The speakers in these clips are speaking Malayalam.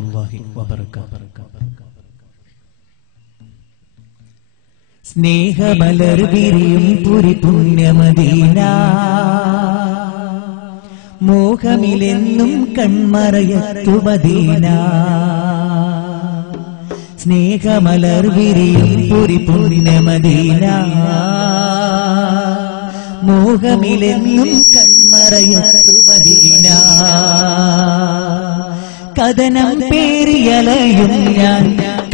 വബറകാതുഹു സ്നേഹമലർ വിരിയും പുരി പുണ്യമദീന. മോഹമിലെന്നും കൺമറയത്തു മദീന. സ്നേഹമലർ വിരിയും പുരി പുണ്യമദീന. മോഹമിലെന്നും കൺമറയത്തു മദീന. കഥനം പേരിയലയും ഞാൻ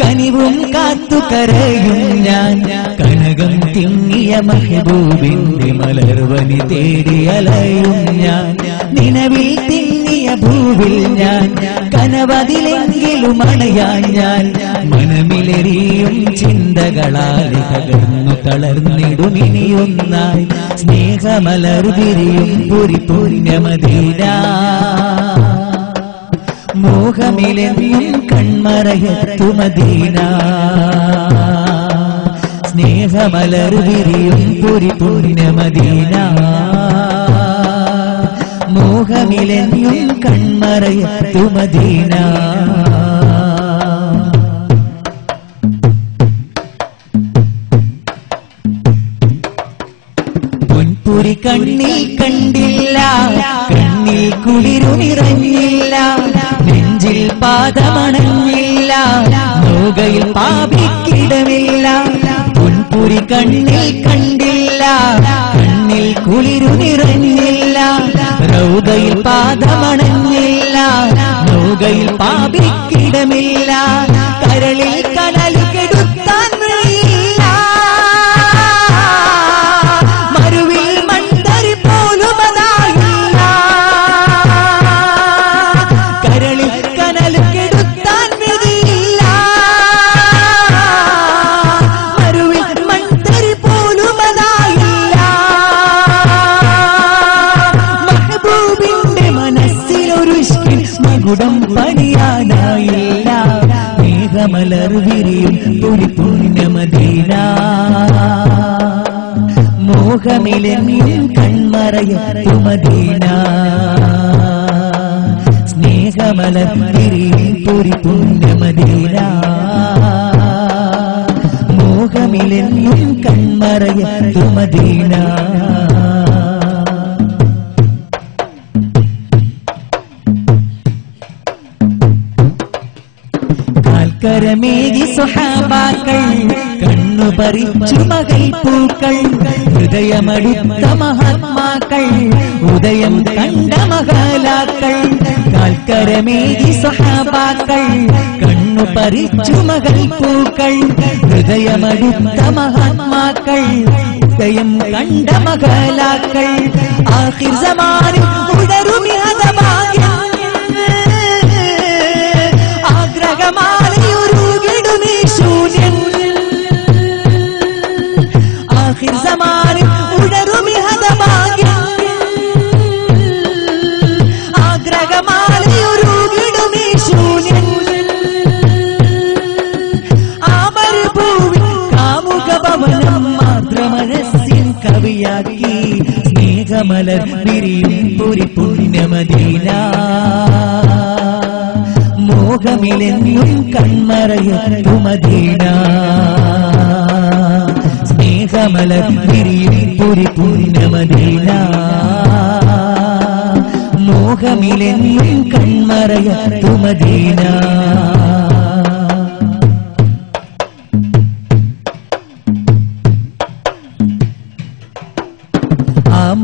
കനിവും കാത്തു കരയും ഞാൻ. കനകം തിങ്ങിയ മെഹബൂബിന്റെ മലർവനി തേടിയലയും ഞാൻ. നിലവിൽ തിങ്ങിയ ഭൂവിൽ ഞാൻ കനവതിലെങ്കിലും അണയാൻ ഞാൻ. മനമിലെറിയും ചിന്തകളാൽ തകർന്നു തളർന്നിടുമിനിയൊന്നായി സ്നേഹമലർ വിരിയും പുരി പുണ്യമദീന മോഹമിലെന്നും കൺമറയത്തു മദീന. സ്നേഹമലർ വിരിയും പുരി പുണ്യമദീന മോഹമിലെന്നും കൺമറയത്തു മദീന. പൊൻപുരി കണ്ണിൽ കണ്ടില്ല കണ്ണിൽ കുളിരു നിറഞ്ഞില്ല നെഞ്ചിൽ പാദമണഞ്ഞില്ല നോകയിൽ പാപിക്കിടമില്ല പൊൻപുരി കണ്ണിൽ കണ്ടില്ല കണ്ണിൽ കുളിരു നിറഞ്ഞില്ല രൗദയിൽ പാദമണഞ്ഞില്ല ലോകയിൽ പാപിക്കിടമില്ല. പുരി പുണ്യമദീന മോഹമിലെന്നും കൺമറയത്തു മദീന സ്നേഹമലർ വിരിയും പുരി പുണ്യമദീന മദീന കാൽക്കരമേകി സുഹാബാക്കൾ കണ്ണു പറിച്ചു മകൾ പൂക്കൾ ഹൃദയമടുത്ത മഹാത്മാക്കൾ ഉദയം കണ്ട മഹാലാക്കൾ കാൽക്കരമേകി സുഹാബാക്കൾ കണ്ണു പറിച്ചു മകൾ പൂക്കൾ ഹൃദയമടുത്ത മഹാത്മാക്കൾ ഉദയം കണ്ട മഹാലാക്കൾ ആഖിർ സമാനിൽ ഉടരുമി വിരിയും പുരി പുണ്യമദീന മോഹമിലെന്നും കൺമറയത്തു മദീന. സ്നേഹമലർ വിരിയും പുരി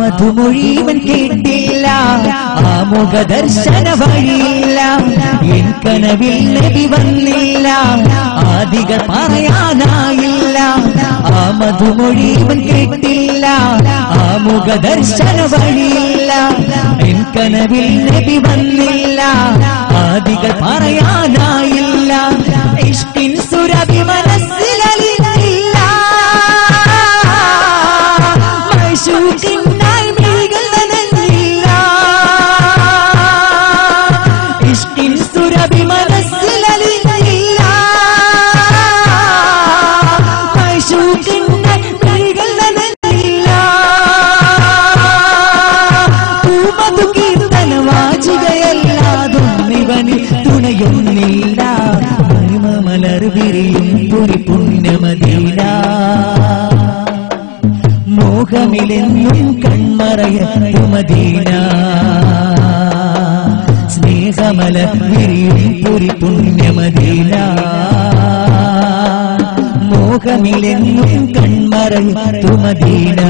മധുമൊഴിവൻ കേട്ടില്ല. ആ മുഖദർശന വഴിയില്ല എൻ കനവിൽ നബി വന്നില്ല. ആദികൾ പറയാനായില്ല. ആ മധുമൊഴിവൻ കേട്ടില്ല. ആ മുഖദർശന വഴിയില്ല എൻ കനവിൽ നബി വന്നില്ല. ആദികൾ പറയാനായില്ല. മതിലും ഒരു പുണ്യമദീന മോഹമിലെന്നും കൺമറയു മദീന സ്നേഹമല വിരിയും പുണ്യമദീന മോഹമിലെന്നും കൺമറയു മദീന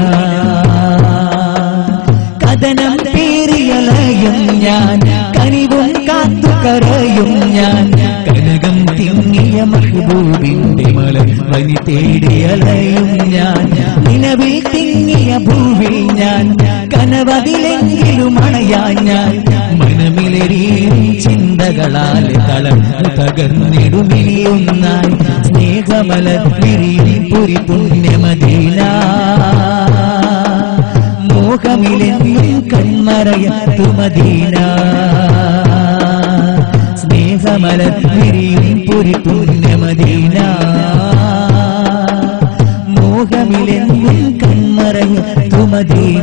തേടിയലയും ഞാൻ. നിലവിൽ തിങ്ങിയ ഭൂവിൽ ഞാൻ. കനവതിലെങ്കിലും അണയാൻ ഞാൻ. മനമിലെരിയും ചിന്തകളാൽ തളർന്നു തകർന്നിടുമിനിയൊന്നായി സ്നേഹമല പിരിയിൽ പുരി പുണ്യമദീന മോഹമിലെന്നും കൺമറയത്തു മദീന. സ്നേഹമല പിരിയിൽ പുരി പുണ്യമദീന. മോഹമിലെന്നും കൺമറയത്തു മദീന